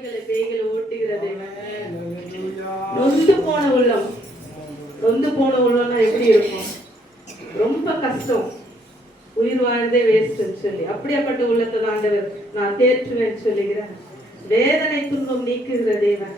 ஆவிகளை பேய்களை ஓட்டுகிறது. நொந்து போன உள்ளம், நொந்து போன உள்ளம்னா எப்படி இருக்கும்? ரொம்ப கஷ்டம், உயிர் வாழ்றதே வேஸ்ட்ன்னு சொல்லி அப்படியாப்பட்ட உள்ளத்தை ஆண்டவர் நான் தேற்றுவேன்னு சொல்லுகிறேன். வேதனை துன்பம் நீக்குகிற தேவன்.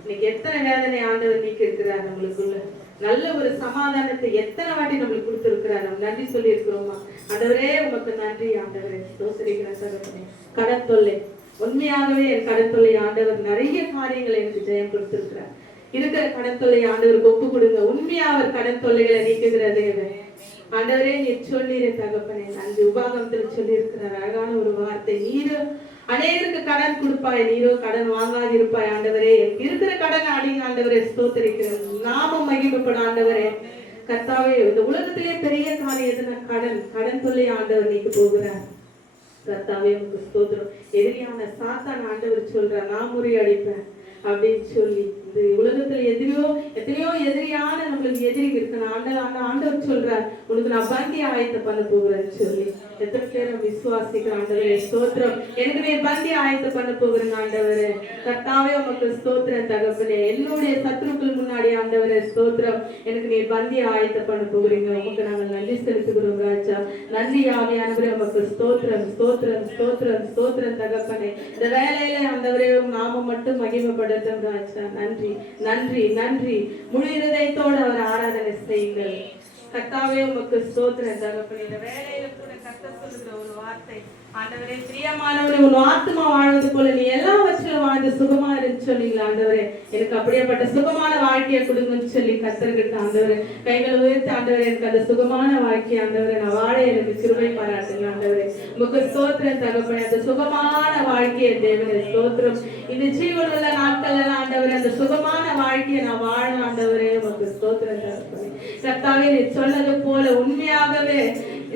இன்னைக்கு எத்தனை வேதனை ஆண்டவர் நீக்கி இருக்கிறார் நம்மளுக்குள்ள. நல்ல ஒரு சமாதானத்தை எத்தனை வாட்டி நம்மளுக்கு கொடுத்திருக்கிறார். நம்ம நன்றி சொல்லி இருக்கிறோமா? ஆண்டவரே உமக்கு நன்றி ஆண்டவரே. தோசரிக்கிறேன் தகப்பனே. கடன் தொல்லை, உண்மையாகவே என் கடன் தொல்லை ஆண்டவர் நிறைய காரியங்களை எனக்கு ஜெயம் கொடுத்திருக்கிறார். இருக்கிற கடன் தொல்லை ஆண்டவருக்கு ஒப்பு கொடுங்க. உண்மையா அவர் கடன் தொல்லைகளை நீக்குகிற தேவன். ஆண்டவரே நீர் சொல்லீரே தகப்பனே. அந்த உபாகமத்தில் சொல்லி இருக்கிறார் அழகான ஒரு வார்த்தை. நீரு அநேகருக்கு கடன் கொடுப்பாய், நீரோ கடன் வாங்காதிருப்பாய். ஆண்டவரே இருக்கிற கடன் அடிங்க ஆண்டவரே. ஸ்தோத்திரிக்கிறேன். நாமம் மகிமைப்படும் ஆண்டவரே. கர்த்தாவே இந்த உலகத்திலே பெரிய காரியம் எதுனா கடன். கடன் தொல்லை ஆண்டவர் நீக்கு போகிறார். கர்த்தாவே உங்களுக்கு ஸ்தோத்திரம். எதிரியான சாத்தான் ஆண்டவர் சொல்றார் நான் முறியடிப்பேன் அப்படின்னு சொல்லி. இந்த உலகத்துல எத்தனையோ எதிரியான நம்மளுக்கு எதிரி இருக்கணும். ஆண்டவர் சொல்றார் உனக்கு நான் பந்தி ஆயத்தம் பண்ண போகிறேன்னு சொல்லி. எத்தனை பேர் நம்ம விசுவாசிக்கிற ஆண்டவரே ஸ்தோத்திரம். எனக்கு நீ பந்தி ஆயத்தம் பண்ண போகிறேங்க ஆண்டவரே. கர்த்தாவே உமக்கு ஸ்தோத்திரம் தகப்பனே. என்னுடைய சத்துருக்கள் முன்னாடி ஆண்டவரே ஸ்தோத்திரம். எனக்கு நீ பந்தி ஆயத்தம் பண்ண போகிறீங்க. உமக்கு நாங்கள் நன்றி செலுத்துகிறோம் ராஜா. நன்றி ஆவியானவரே உமக்கு ஸ்தோத்திரம் ஸ்தோத்திரம் ஸ்தோத்திரம் ஸ்தோத்திரம் தகப்பனே. இந்த வேலையில ஆண்டவரே நாம மட்டும் மகிமைப்படுத்தும் ராஜா. நன்றி நன்றி நன்றி. முழு இதயத்தோடு அவர் ஆராதனை செய்யுங்கள். கர்த்தாவே உமக்கு ஸ்தோத்திரம் தகப்பனே. இந்த வேலையில கூட கர்த்தர் சொல்லுகிற ஒரு வார்த்தை, ஆண்டவரே பிரியமானவரே உன் ஆத்மா வாழ்வது போல நீ எல்லாவற்றிலும் வாழ்ந்து சுகமா இருந்து சொன்னீங்களா ஆண்டவரே. எனக்கு அப்படியேப்பட்ட சுகமான வாழ்க்கையை கொடுங்கன்னு சொல்லி கர்த்தர்கிட்ட ஆண்டவரே கைகளை உயர்த்தி ஆண்டவரே எனக்கு அந்த சுகமான வாழ்க்கை ஆண்டவரே நான் வாழ எனக்கு கிருபை பாராட்டுங்க ஆண்டவரே. உமக்கு ஸ்தோத்திரம் தகப்பனே. அந்த சுகமான வாழ்க்கையை தேவனே ஸ்தோத்திரம். இந்த ஜீவனுள்ள நாட்கள் எல்லாம் ஆண்டவரே அந்த சுகமான வாழ்க்கையை நான் வாழ ஆண்டவரே உமக்கு ஸ்தோத்திரம் தகப்பனே. கர்த்தாவே நீ சொன்னது போல உண்மையாகவே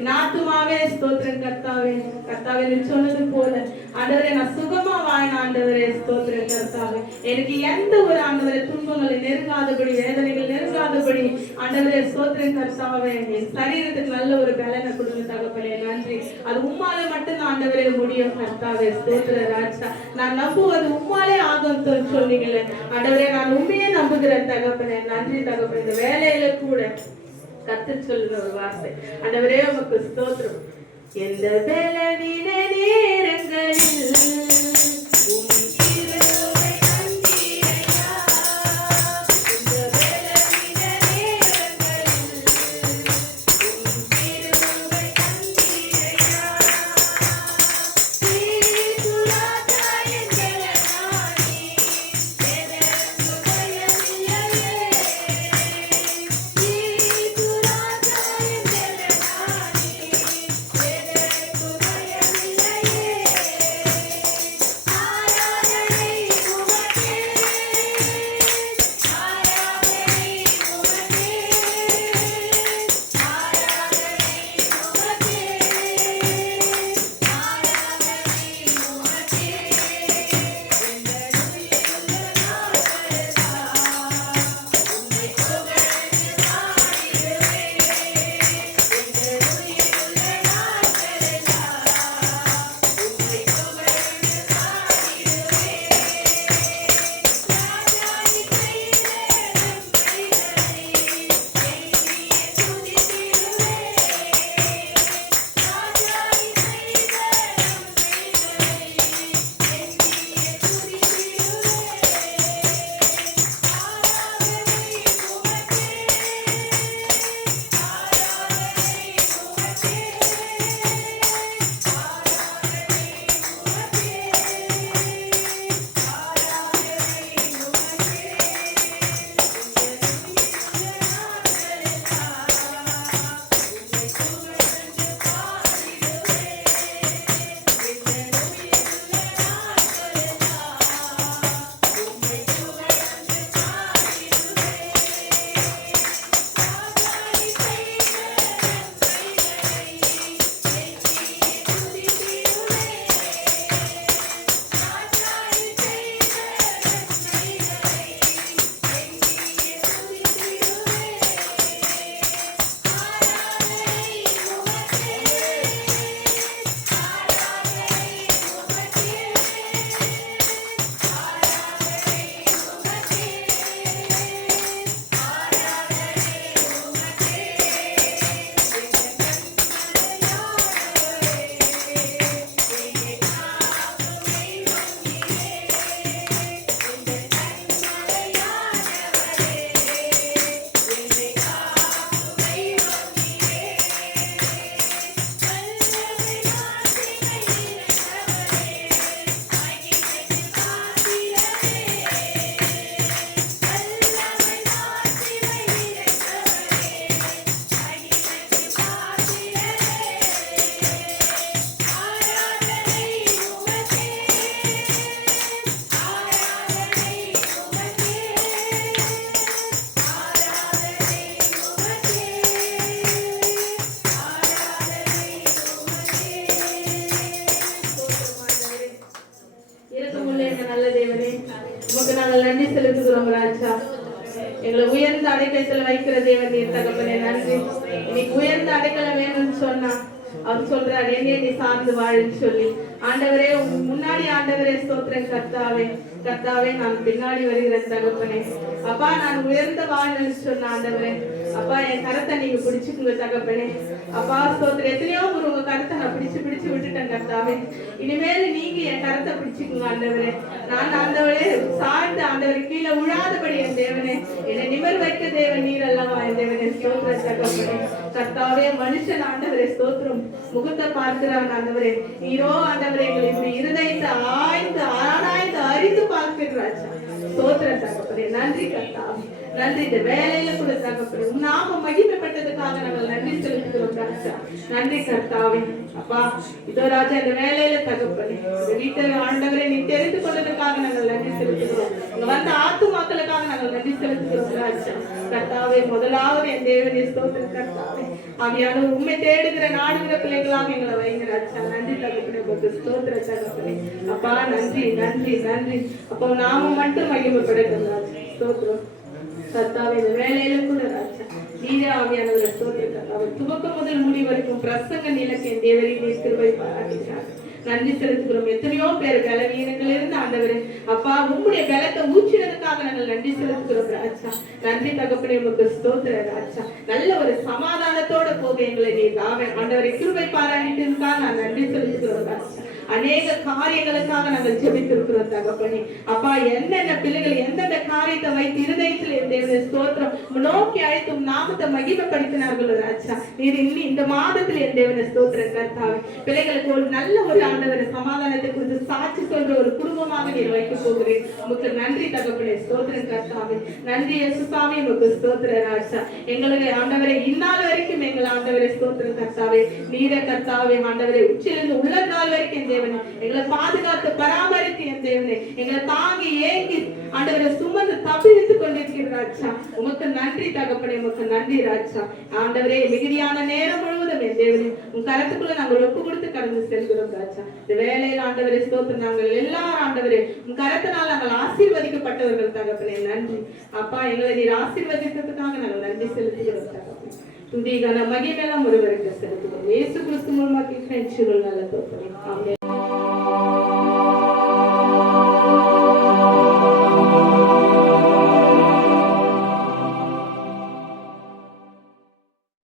நாத்துமாவே ஸ்தோத்திரம் கர்த்தாவே. கர்த்தாவே நீ சொன்னது போல ஆண்டவரே நான் சுகமா வாழ ஆண்டவரே ஸ்தோத்திரம் கர்த்தாவே. எனக்கு எந்த ஒரு ஆண்டவரே துன்பங்களை நெருங்காதபடி வேதனைகள் நெருங்காதபடி ஆண்டவரே ஸ்தோத்திரம் கர்த்தாவே. என் சரீரத்துக்கு நல்ல ஒரு பலனை கொடுங்க தகப்பனே. நன்றி. அது உம்மாலே மட்டும் ஆண்டவரே முடியும் கர்த்தாவே ஸ்தோத்திர ராஜா. நான் நம்புவது உம்மாலே ஆகும் சொன்னீங்களே ஆண்டவரே. நான் உண்மையே நம்புகிறேன் தகப்பனே. நன்றி தகப்பனே. இந்த வேலையில கூட கர்த்தர் சொல்லுற ஒரு வார்த்தை ஆண்டவரே உமக்கு ஸ்தோத்திரம். எந்த பலவீன நேரங்களில் இரக்கமுள்ள எங்கள் நல்ல தேவனே, உமக்கு நாங்கள் நன்றி செலுத்துகிறோம் ராஜா. எங்களை உயர்ந்த அடைக்கலத்தில் வைக்கிற தேவன் நீர் தகப்பனே, நன்றி. இன்னைக்கு உயர்ந்த அடைக்கலம் வேணும்னு சொன்னா அவர் சொல்றாரு, என்னையே நீ சார்ந்து வாழுன்னு சொல்லி. ஆண்டவரே, முன்னாடி ஆண்டவரே ஸ்தோத்திரம். கர்த்தாவே, கர்த்தாவே, நான் பின்னாடி வருகிறேன் தகப்பனே. அப்பா, நான் உயர்ந்த வாழ்ன்னு சொன்ன ஆண்டவரே, அப்பா என் கரத்தை நீங்க பிடிச்சுக்குங்க தகப்பனே. அப்பா ஸ்தோத்திரம். எத்தனையோ உங்க கரத்தை நான் பிடிச்சு விட்டுட்டேன் கர்த்தாவே. இனிமேல் நீங்க என் கரத்தை பிடிச்சுக்குங்க ஆண்டவரே. நான் ஆண்டவரே சார்ந்து ஆண்டவரே கீழே விழாதபடி என் தேவனே என்னை நிமிர் வைக்க தேவன் நீர் அல்லவா என் தேவனே. ஸ்தோத்திரம் தகப்பனே. கர்த்தாவே, மனுஷன் ஆண்டவரே ஸ்தோத்திரம் முகத்தை பார்க்கிறான் ஆண்டவரே. நீரோ ஆண்டவரே எங்களை இப்படி இருதயத்தை ஆராய்ந்து அறிந்து பார்க்கிறாச்சா. ஸ்தோத்திரம் தகப்பனே. நன்றி கர்த்தாவே, நன்றி. இந்த வேலையில கூட தகப்பனே நாம மகிமைப்பட்டதுக்காக நாங்கள் நன்றி செலுத்துகிறோம் ராஜா. நன்றி கர்த்தாவே. அப்பா இதோ ராஜா இந்த வேலையில தகப்பனே இந்த வீட்டை ஆண்டவரை நீ தெரிந்து கொண்டதுக்காக நாங்கள் நன்றி செலுத்துகிறோம். இங்க வந்த ஆத்துமாக்களுக்காக நாங்கள் நன்றி செலுத்துகிறோம் ராஜா. கர்த்தாவே, முதலாவது என் தேவனே ஸ்தோத்திரம் கர்த்தாவே. ஆவியான உண்மை தேடுகிற நாடுகிற பிள்ளைகளாக எங்களை வைங்க ராஜா. நன்றி தகப்பனே, உங்களுக்கு ஸ்தோத்திர தகப்பனே. அப்பா நன்றி நன்றி நன்றி. அப்போ நாம மட்டும் மகிமைப்படட்டும் ராஜா. ஸ்தோத்திரம் கர்த்தாவே. இந்த வேலையில கூட ராஜா நீரே ஆவியானவரை ஸ்தோத்திரம் கர்த்தாவே. துவக்கம் முதல் முடி வரைக்கும் பிரசங்க நிலக்கு என் தேவரை நீர் கிருபை பாராட்டுகிறார். நன்றி செலுத்துகிறோம். எத்தனையோ பேர் பலவீனங்கள் இருந்து ஆண்டவரே அப்பா உம்முடைய பலத்தை ஊற்றினதுக்காக நாங்கள் நன்றி செலுத்துகிறோம் ராஜா. நன்றி தகப்பனே, உமக்கு ஸ்தோத்திர ராஜா. நல்ல ஒரு சமாதானத்தோட போக எங்களை நீர் ஆண்டவரை கிருபை பாராட்டினதுக்காக நான் நன்றி செலுத்துகிறோம் ராஜா. அநேக காரியங்களுக்காக நாங்கள் ஜெபித்திருக்கிறோம் தகப்பனே. அப்பா என்னென்ன பிள்ளைகள் எந்தெந்த காரியத்தை வைத்து இருதயத்தில் தேவனுடைய ஸ்தோத்திரம் நோக்கி அழைத்தும் நாமத்தை மகிமைப்படுத்தினார்களோ ராஜா. நீர் இந்த மாதத்தில் என் தேவனுடைய ஸ்தோத்திரம் கர்த்தாவே பிள்ளைகளுக்கு ஒரு நல்ல ஒரு ஆண்டவரை சமாதானத்தை குறித்து சாட்சி சொல்ற ஒரு குடும்பமாக நீர் வைக்க போகிறேன். உங்களுக்கு நன்றி தகப்பனே, ஸ்தோத்திரம் கர்த்தாவே. நன்றி இயேசுசாமி, உங்களுக்கு ஸ்தோத்திர ராஜா. எங்களுக்கு ஆண்டவரை இந்நாள் வரைக்கும் எங்கள் ஆண்டவரை ஸ்தோத்திரம் கர்த்தாவே. நீரே கர்த்தாவே ஆண்டவரை உச்சிலிருந்து உள்ள நாள் வரைக்கும் தேவனே எங்களை பாதுகாத்து பராமரித்து என் தேவனே எங்களை தாங்கி ஏங்கி ஆண்டவரை சுமந்து தப்பித்துக் கொண்டிருக்கிற ராஜா. உமக்கு நன்றி தகப்பனே, உமக்கு நன்றி ராஜா. ஆண்டவரே மிகுதியான நேரம் முழுவதும் என் தேவனே உன் கரத்துக்குள்ள நாங்கள் ஒப்பு கொடுத்து கடந்து செல்கிறோம் ராஜா. இந்த வேலையில் ஆண்டவரை ஸ்தோத்திரம். நாங்கள் எல்லாரும் ஆண்டவரே உன் கரத்தினால் நாங்கள் ஆசீர்வதிக்கப்பட்டவர்கள் தகப்பனே. நன்றி அப்பா. எங்களை நீர் ஆசீர்வதிக்கிறதுக்காக நாங்கள் நன்றி செலுத்துகிறோம் தகப்பனே. துதிகான மகிமையெல்லாம் ஒருவருக்கு செலுத்துகிறோம். இயேசு கிறிஸ்து மூலமாக நல்ல தோப்பனே. ஆமென்.